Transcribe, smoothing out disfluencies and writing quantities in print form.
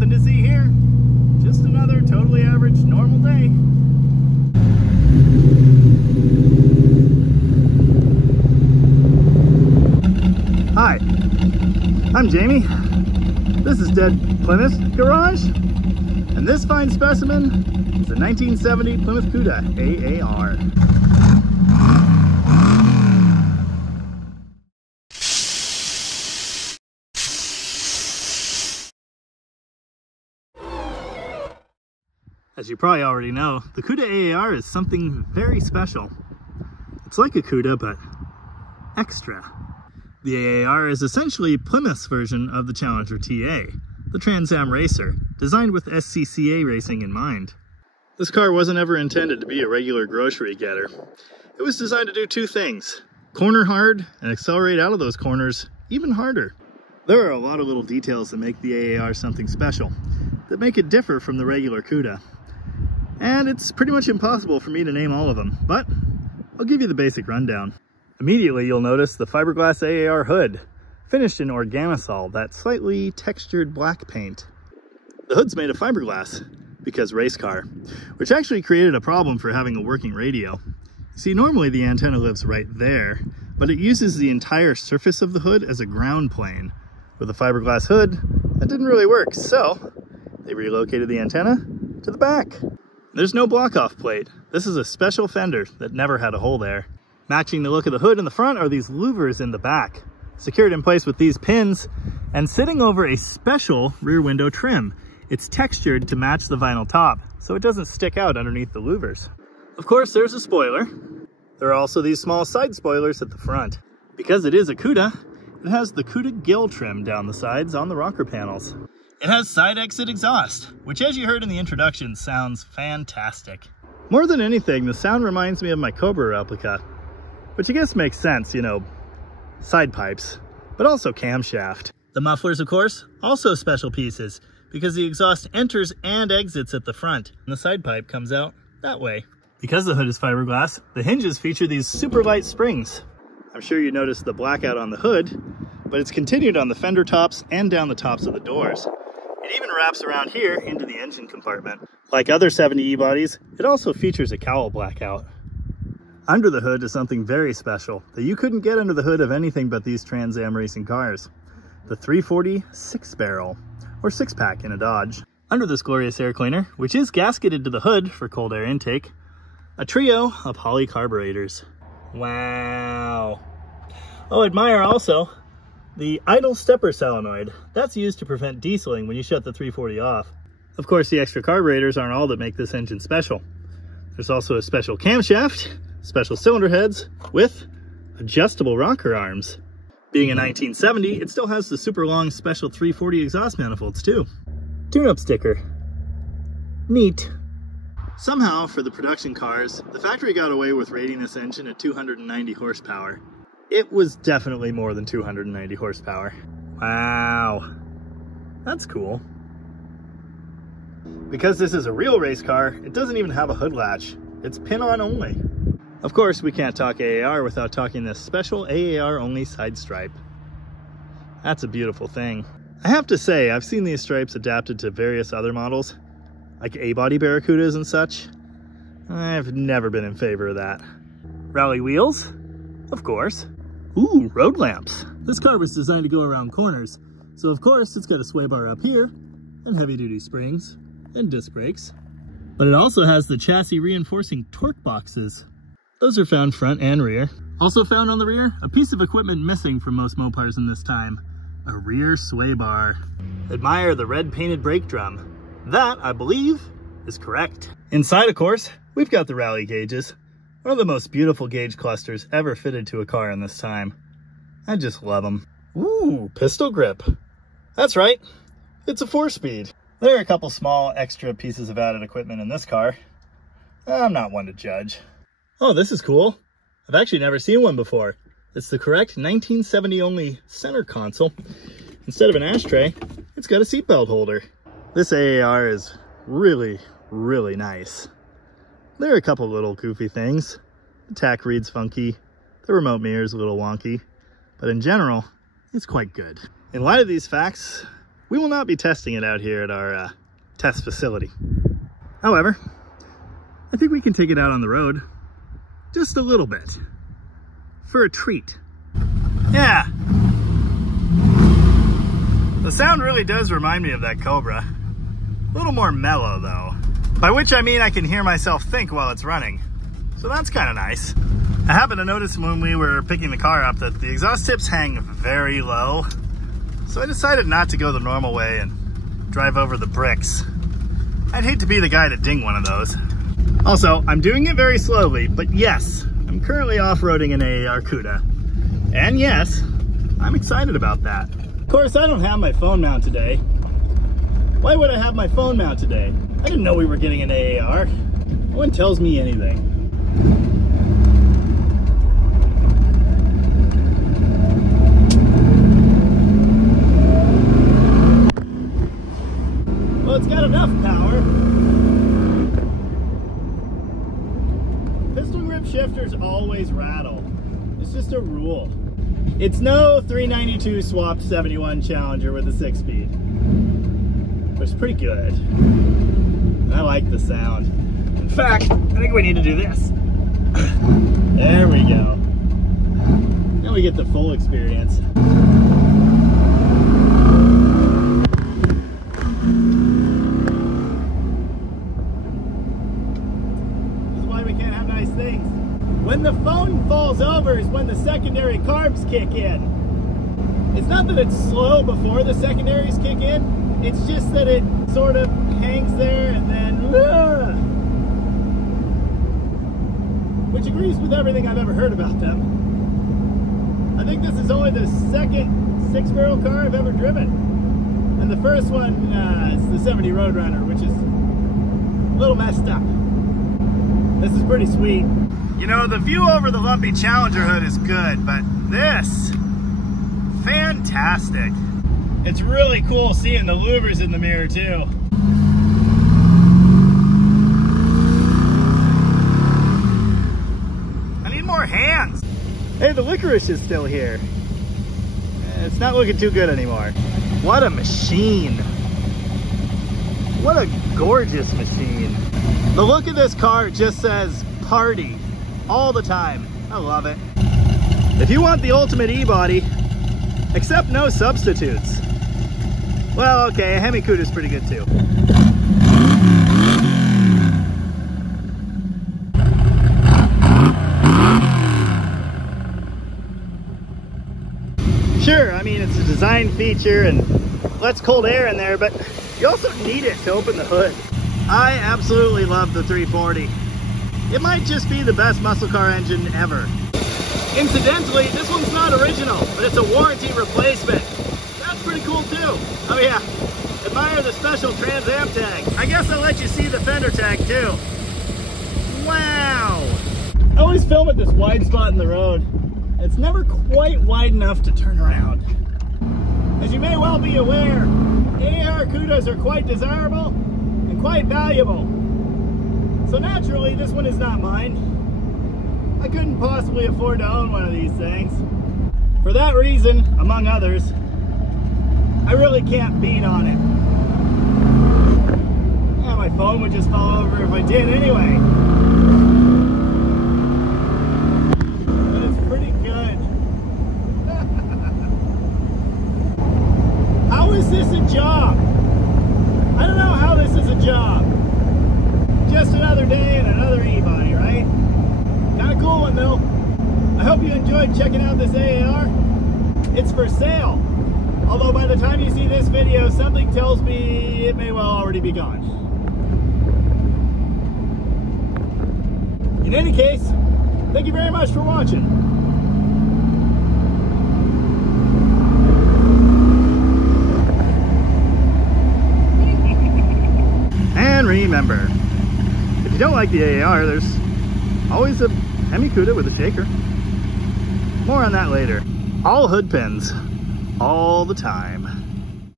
Nothing to see here. Just another totally average, normal day. Hi, I'm Jamie. This is Dead Plymouth Garage, and this fine specimen is a 1970 Plymouth Cuda AAR. As you probably already know, the Cuda AAR is something very special. It's like a Cuda, but extra. The AAR is essentially Plymouth's version of the Challenger TA, the Trans Am racer, designed with SCCA racing in mind. This car wasn't ever intended to be a regular grocery getter. It was designed to do two things: corner hard and accelerate out of those corners even harder. There are a lot of little details that make the AAR something special, that make it differ from the regular Cuda. And it's pretty much impossible for me to name all of them, but I'll give you the basic rundown. Immediately you'll notice the fiberglass AAR hood, finished in organisol, that slightly textured black paint. The hood's made of fiberglass, because race car, which actually created a problem for having a working radio. See, normally the antenna lives right there, but it uses the entire surface of the hood as a ground plane. With a fiberglass hood, that didn't really work, so they relocated the antenna to the back. There's no block-off plate. This is a special fender that never had a hole there. Matching the look of the hood in the front are these louvers in the back, secured in place with these pins, and sitting over a special rear window trim. It's textured to match the vinyl top, so it doesn't stick out underneath the louvers. Of course, there's a spoiler. There are also these small side spoilers at the front. Because it is a Cuda, it has the Cuda gill trim down the sides on the rocker panels. It has side exit exhaust, which, as you heard in the introduction, sounds fantastic. More than anything, the sound reminds me of my Cobra replica, which I guess makes sense, you know, side pipes, but also camshaft. The mufflers, of course, also special pieces, because the exhaust enters and exits at the front, and the side pipe comes out that way. Because the hood is fiberglass, the hinges feature these super light springs. I'm sure you noticed the blackout on the hood, but it's continued on the fender tops and down the tops of the doors. It even wraps around here into the engine compartment. Like other 70 E-bodies, it also features a cowl blackout. Under the hood is something very special that you couldn't get under the hood of anything but these Trans Am racing cars. The 340 6-barrel, or 6-pack in a Dodge. Under this glorious air cleaner, which is gasketed to the hood for cold air intake, a trio of Holley carburetors. Wow. Oh, admire also the idle stepper solenoid. That's used to prevent dieseling when you shut the 340 off. Of course, the extra carburetors aren't all that make this engine special. There's also a special camshaft, special cylinder heads, with adjustable rocker arms. Being a 1970, it still has the super long special 340 exhaust manifolds too. Tune-up sticker. Neat. Somehow, for the production cars, the factory got away with rating this engine at 290 horsepower. It was definitely more than 290 horsepower. Wow. That's cool. Because this is a real race car, it doesn't even have a hood latch. It's pin-on only. Of course, we can't talk AAR without talking this special AAR-only side stripe. That's a beautiful thing. I have to say, I've seen these stripes adapted to various other models, like A-body Barracudas and such. I've never been in favor of that. Rally wheels? Of course. Ooh, road lamps. This car was designed to go around corners, so of course it's got a sway bar up here, and heavy-duty springs, and disc brakes. But it also has the chassis reinforcing torque boxes. Those are found front and rear. Also found on the rear, a piece of equipment missing from most Mopars in this time, a rear sway bar. Admire the red painted brake drum. That, I believe, is correct. Inside, of course, we've got the rally gauges. One of the most beautiful gauge clusters ever fitted to a car in this time. I just love them. Ooh, pistol grip. That's right, it's a 4-speed. There are a couple small extra pieces of added equipment in this car. I'm not one to judge. Oh, this is cool. I've actually never seen one before. It's the correct 1970 only center console. Instead of an ashtray, it's got a seatbelt holder. This AAR is really, really nice. There are a couple little goofy things. The tack read's funky, the remote mirror's a little wonky, but in general, it's quite good. In light of these facts, we will not be testing it out here at our test facility. However, I think we can take it out on the road just a little bit for a treat. Yeah. The sound really does remind me of that Cobra. A little more mellow though. By which I mean I can hear myself think while it's running. So that's kind of nice. I happened to notice when we were picking the car up that the exhaust tips hang very low. So I decided not to go the normal way and drive over the bricks. I'd hate to be the guy to ding one of those. Also, I'm doing it very slowly, but yes, I'm currently off-roading an AAR Cuda. And yes, I'm excited about that. Of course, I don't have my phone mount today. Why would I have my phone mount today? I didn't know we were getting an AAR. No one tells me anything. Well, it's got enough power. Pistol grip shifters always rattle. It's just a rule. It's no 392 swapped 71 Challenger with a 6-speed, which is pretty good. I like the sound. In fact, I think we need to do this. There we go. Now we get the full experience. This is why we can't have nice things. When the phone falls over is when the secondary carbs kick in. It's not that it's slow before the secondaries kick in, it's just that it sort of hangs there and then, which agrees with everything I've ever heard about them. I think this is only the second 6-barrel car I've ever driven. And the first one is the 70 Roadrunner, which is a little messed up. This is pretty sweet. You know, the view over the lumpy Challenger hood is good, but this, fantastic. It's really cool seeing the louvers in the mirror too. I need more hands. Hey, the licorice is still here. It's not looking too good anymore. What a machine. What a gorgeous machine. The look of this car just says party all the time. I love it. If you want the ultimate E-Body, except no substitutes. Well, okay, a Hemi Cuda is pretty good too. Sure, I mean, it's a design feature and lets cold air in there, but you also need it to open the hood. I absolutely love the 340. It might just be the best muscle car engine ever. Incidentally, this one's not original, but it's a warranty replacement. That's pretty cool too. Oh yeah, admire the special Trans Am tag. I guess I'll let you see the fender tag too. Wow. I always film at this wide spot in the road. It's never quite wide enough to turn around. As you may well be aware, AAR Cudas are quite desirable and quite valuable. So naturally, this one is not mine. I couldn't possibly afford to own one of these things. For that reason, among others, I really can't beat on it. Yeah, my phone would just fall over if I did anyway. But it's pretty good. How is this a job? I don't know how this is a job. Just another day and another E-Body, right? Kind of cool one though. I hope you enjoyed checking out this AAR. It's for sale. Although by the time you see this video, something tells me it may well already be gone. In any case, thank you very much for watching. And remember, if you don't like the AAR, there's always a Hemi Cuda with a shaker. More on that later. All hood pins, all the time.